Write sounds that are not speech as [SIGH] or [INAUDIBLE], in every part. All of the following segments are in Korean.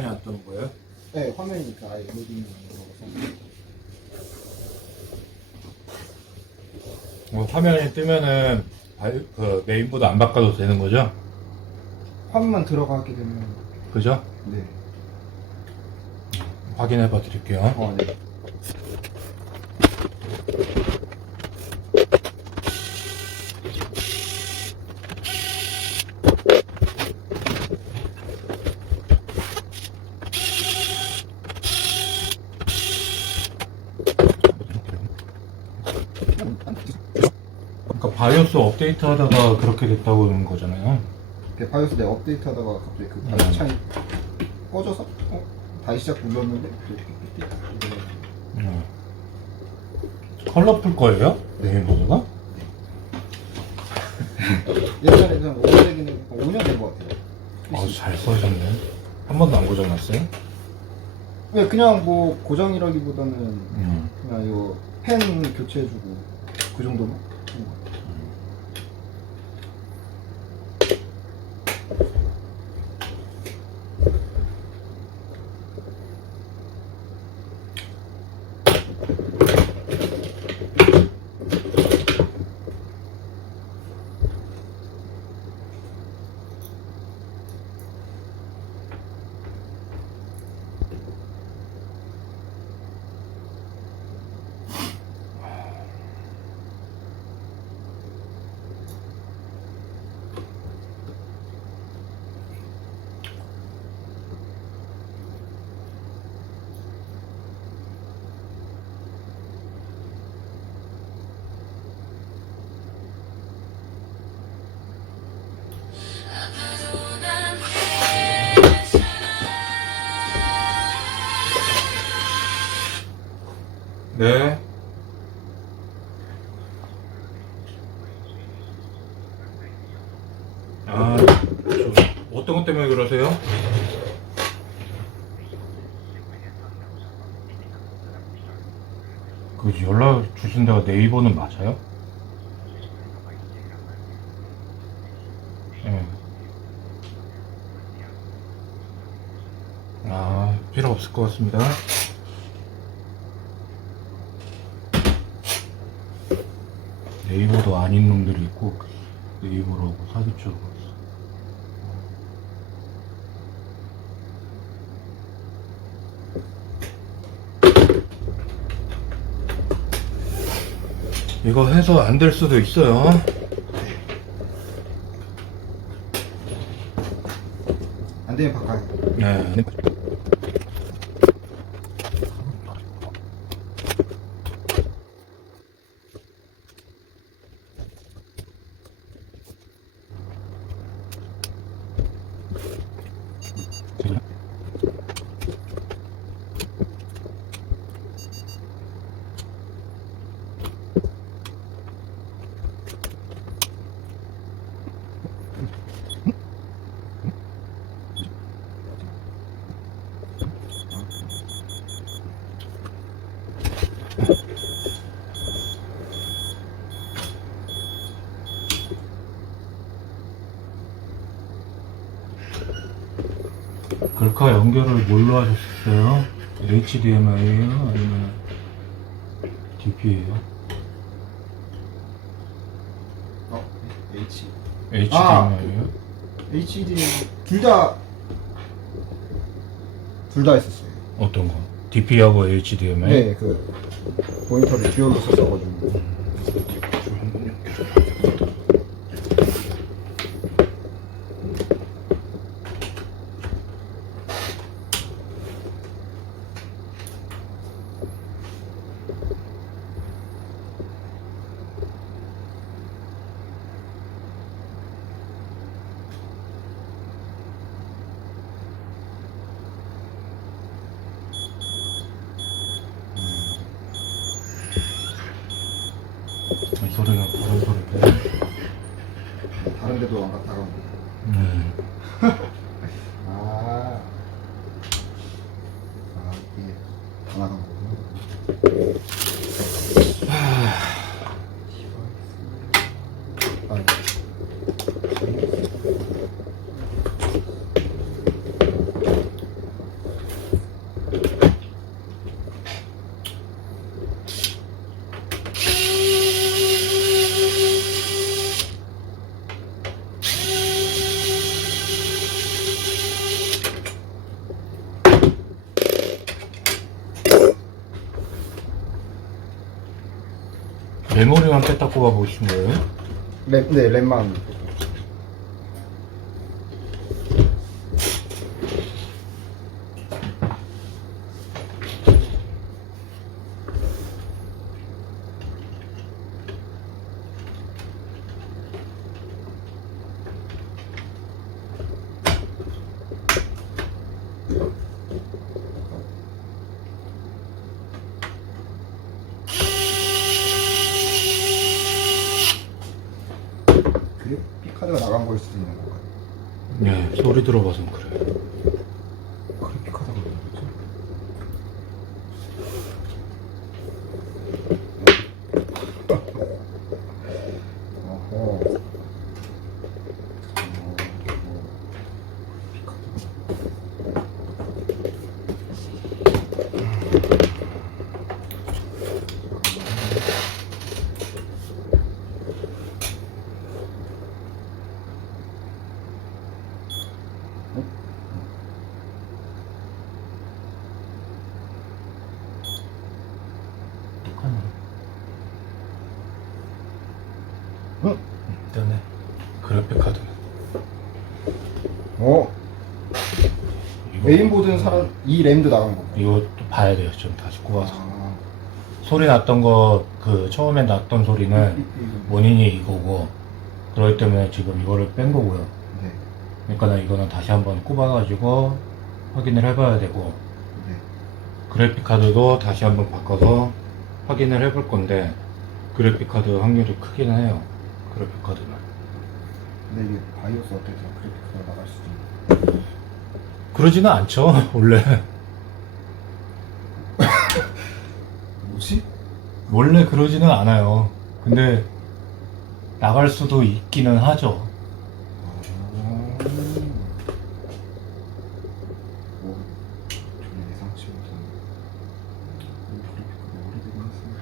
화면이 안 뜨는 거예요? 네, 화면이니까 아예 로딩이 들어가서. 뭐 화면이 뜨면은 발- 그 메인보드 안 바꿔도 되는 거죠? 화면만 들어가게 되면 그죠? 네. 확인해 봐 드릴게요. 어, 네. 바이오스 업데이트 하다가 그렇게 됐다고 하는 거잖아요. 그 바이오스 내 업데이트 하다가 갑자기 그 음. 바이오스 창이 꺼져서 어? 다시 시작 눌렀는데 삐삐삐삐 이러면서 음. 컬러풀 거예요? 메인보드가? 옛날에 그냥 오래되기는 5년 된 것 같아요. 아, 잘 써졌네. 한 번도 안 고장났어요? 네, 그냥 뭐 고장이라기보다는 음. 그냥 이거 펜 교체해주고 그 정도만 하는 것 같아요. 네. 아, 저, 어떤 것 때문에 그러세요? 그 연락 주신 데가 네이버는 맞아요? 예. 아, 필요 없을 것 같습니다. 네이버도 아닌 놈들이 있고 네이버라고 사기쳐고 있어. 이거 해서 안 될 수도 있어요. 안 되면 바꿔요. 네. 글카 연결을 뭘로 하셨어요? HDMI에요? 아니면 DP예요? 어, H. HDMI예요? HD 둘다 둘 다 했었어요. 어떤 거? DP하고 HDMI? 네, 그 모니터를 듀얼로 썼어가지고 이 소리가 그런 소리인데. 다른 데도 안 갔다가 네. 아, 아 이게 다 나간 거구나. 아, 메모리만 뺐다 꼽아보신 거예요? 램, 네, 램만. 그래픽 카드가 나간 걸 수도 있는 건가요? 네, 소리 들어봐서 그래요. 그래픽 카드가 왜 그러지? 어허. 어, 그래픽 카드가. 똑같네. 응? 일단은 그래픽 카드. 어? 이거, 메인보드는 살아, 이 램도 나간 거. 이거 또 봐야 돼요. 좀 다시 꼽아서. 아, 소리 났던 거, 그 처음에 났던 소리는 원인이 이거고, 그렇기 때문에 지금 이거를 뺀 거고요. 네, 그러니까 나 이거는 다시 한번 꼽아가지고 확인을 해봐야 되고, 네. 그래픽 카드도 다시 한번 바꿔서 확인을 해볼 건데, 그래픽 카드 확률이 크긴 해요. 그래픽 카드는. 근데 이게 바이오스 업데이트가 그래픽 카드가 나갈 수도 있는. 그러지는 않죠, [LAUGHS] 원래. 뭐지? 원래 그러지는 않아요. 근데 나갈 수도 있기는 하죠. 아, 뭐, 전혀 예상치 못한 이 그래픽카드 오래되긴 했습니다.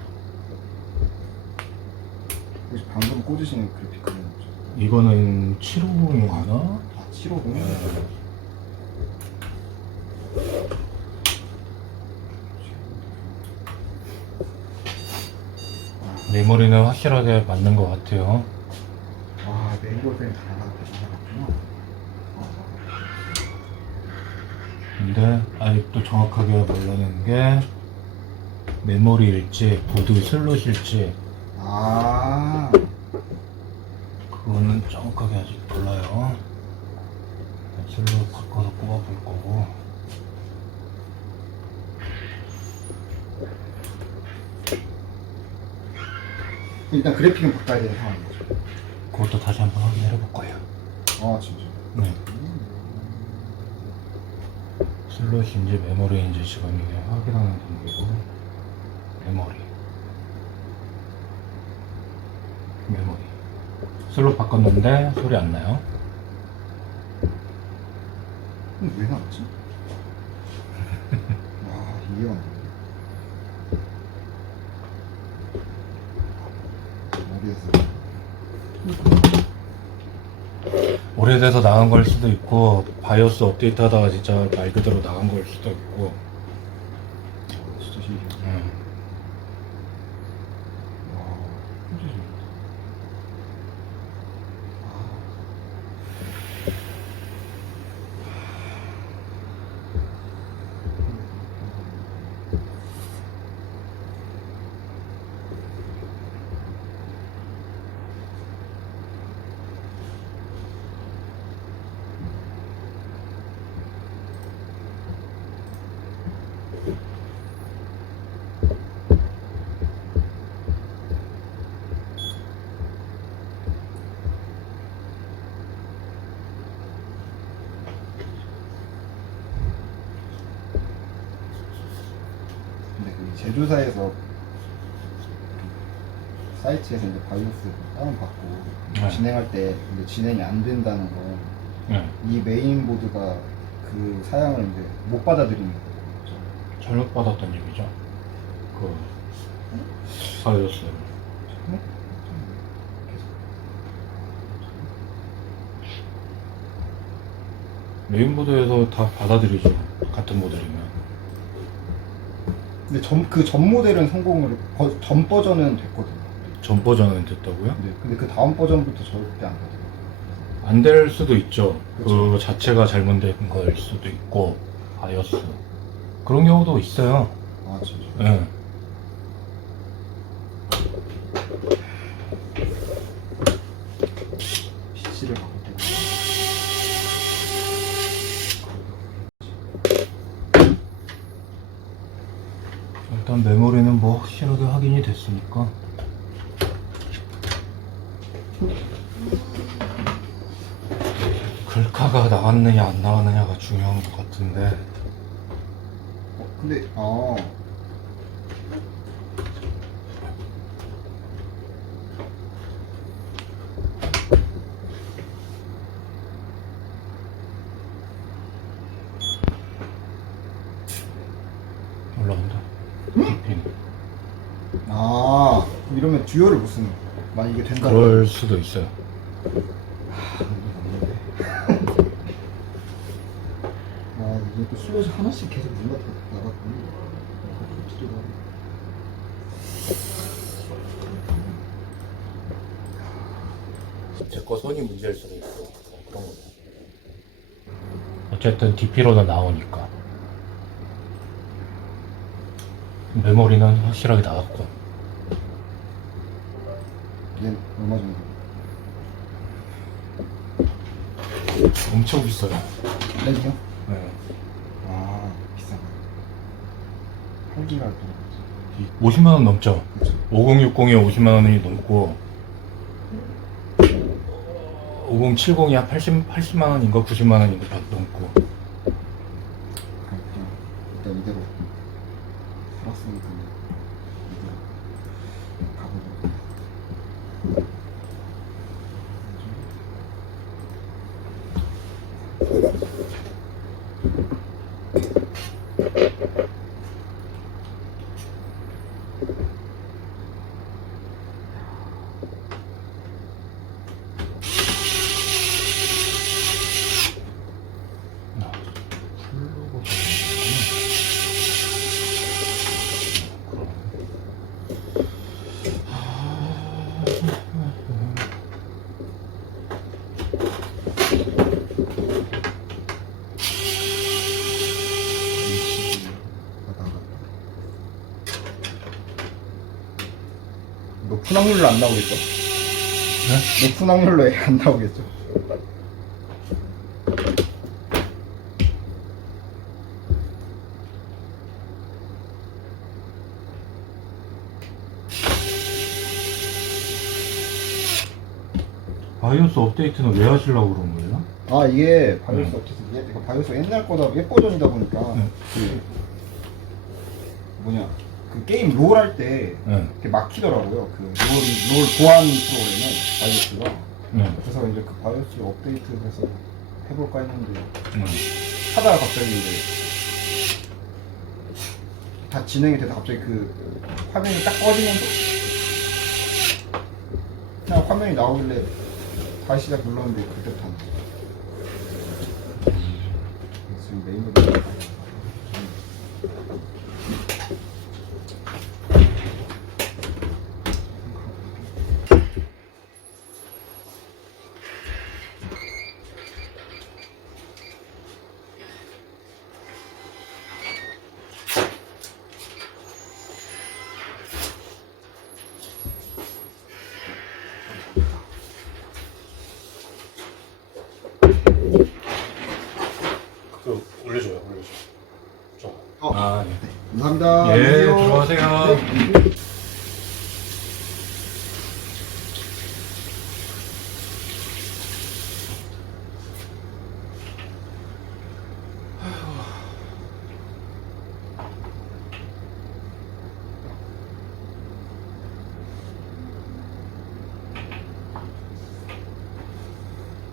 혹시 방금 꽂으시는 그래픽카드는 뭐죠? 이거는 750이었나? 아, 750? 메모리는 확실하게 맞는 것 같아요. 다 나갔- 나갔구나. 근데 아직도 정확하게 모르는 게 메모리일지 보드 슬롯일지 아, 정확하게 아직 몰라요. 슬롯 바꿔서 꼽아볼 거고. 일단 그래픽은 바꿔야 되는 상황인 거죠. 그것도 다시 한번 확인해 볼 거예요. 아, 진짜. 네. 슬롯인지 메모리인지 지금 이게 확인하는 단계고 메모리 메모리 슬롯 바꿨는데 소리 안 나요? 근데 왜 나왔지? 와, 되네. 모르겠어. 오래돼서 나간 걸 수도 있고 바이오스 업데이트 하다가 진짜 말 그대로 나간 걸 수도 있고 진짜 신기해. 음. 와, 진짜 신기해. 제조사에서 사이트에서 이제 바이오스 다운받고 네. 진행할 때 이제 진행이 안 된다는 건 이 네. 메인보드가 그 사양을 이제 못 받아들이는 거죠. 잘못 받았던 얘기죠 그 바이오스 네? 메인보드에서 다 받아들이죠 같은 모델이면 근데 전, 그 전 모델은 성공을, 버- 전 버전은 됐거든요. 전 버전은 됐다고요? 네. 근데 그 다음 버전부터 절대 안 가요. 안 될 수도 있죠. 그 자체가 잘못된 거일 수도 있고 바이오스 그런 경우도 있어요. 아 진짜. 예. PC를 바꿀 때. 일단 메모리는 뭐 확실하게 확인이 됐으니까 글카가 나왔느냐 안 나왔느냐가 중요한 것 같은데 어, 근데 아 올라온다. 뒷핀. 아, 이러면 듀얼을 못 쓰는 거야. 만약 이게 된다. 그럴 수도 있어요. 아, 이게 또 슬롯이 하나씩 계속 눌러 나갔군요. 제거 손이 문제일 수도 있고 그런 거. 어쨌든 DP로는 나오니까 메모리는 확실하게 나왔고 얘 얼마 정도? 엄청 비싸요. 렌즈요? 네. 아, 비싸네. 8기가 또. 50만 원 넘죠. 그렇죠. 5060에 50만 원이 넘고 5070이 한 80, 80만 원인가 90만 원인가 다 넘고 그냥 일단 이대로 살았으니까 이대로 가보도록 아, 플러그가 그럼. 높은 확률로 안 나오겠죠? 네? 높은 확률로 안 나오겠죠? 바이오스 업데이트는 왜 하시려고 그런 거예요? 아 이게 바이오스 네. 어쨌든 이게 바이오스 옛날 거다 옛 버전이다 보니까 네. 그 뭐냐 그 게임 롤 할 때 네. 이렇게 막히더라고요 그 롤 롤 보안 프로그램은 바이오스가 네. 그래서 이제 그 바이오스 업데이트를 해서 해볼까 했는데 네. 하다가 갑자기 이제 다 진행이 되다 갑자기 그 화면이 딱 꺼지면서 그냥 화면이 나오길래 다시 시작 눌렀는데 안 나왔어요. 지금 메인보드 그 올려줘요, 올려줘. 저. 어. 아, 네. 감사합니다. 네.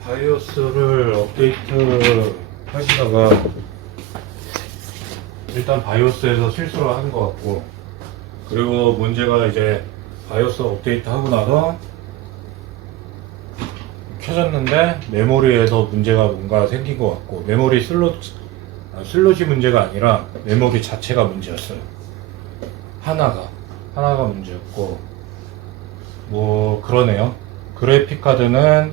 바이오스를 업데이트 하시다가 일단 바이오스에서 실수를 한 것 같고 그리고 문제가 이제 바이오스 업데이트 하고 나서 켜졌는데 메모리에서 문제가 뭔가 생긴 것 같고 메모리 슬롯 아, 슬롯이 문제가 아니라 메모리 자체가 문제였어요 하나가 하나가 문제였고 뭐 그러네요. 그래픽 카드는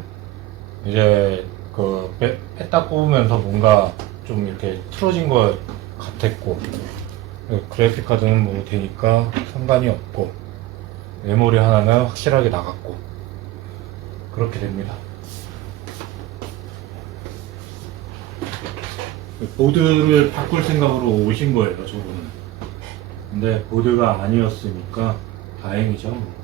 이제 그 빼- 뺐다 꼽으면서 뭔가 좀 이렇게 틀어진 것 같았고 그래픽 카드는 뭐 되니까 상관이 없고 메모리 하나는 확실하게 나갔고 그렇게 됩니다. 보드를 바꿀 생각으로 오신 거예요, 저분은. 근데 보드가 아니었으니까 다행이죠. 뭐.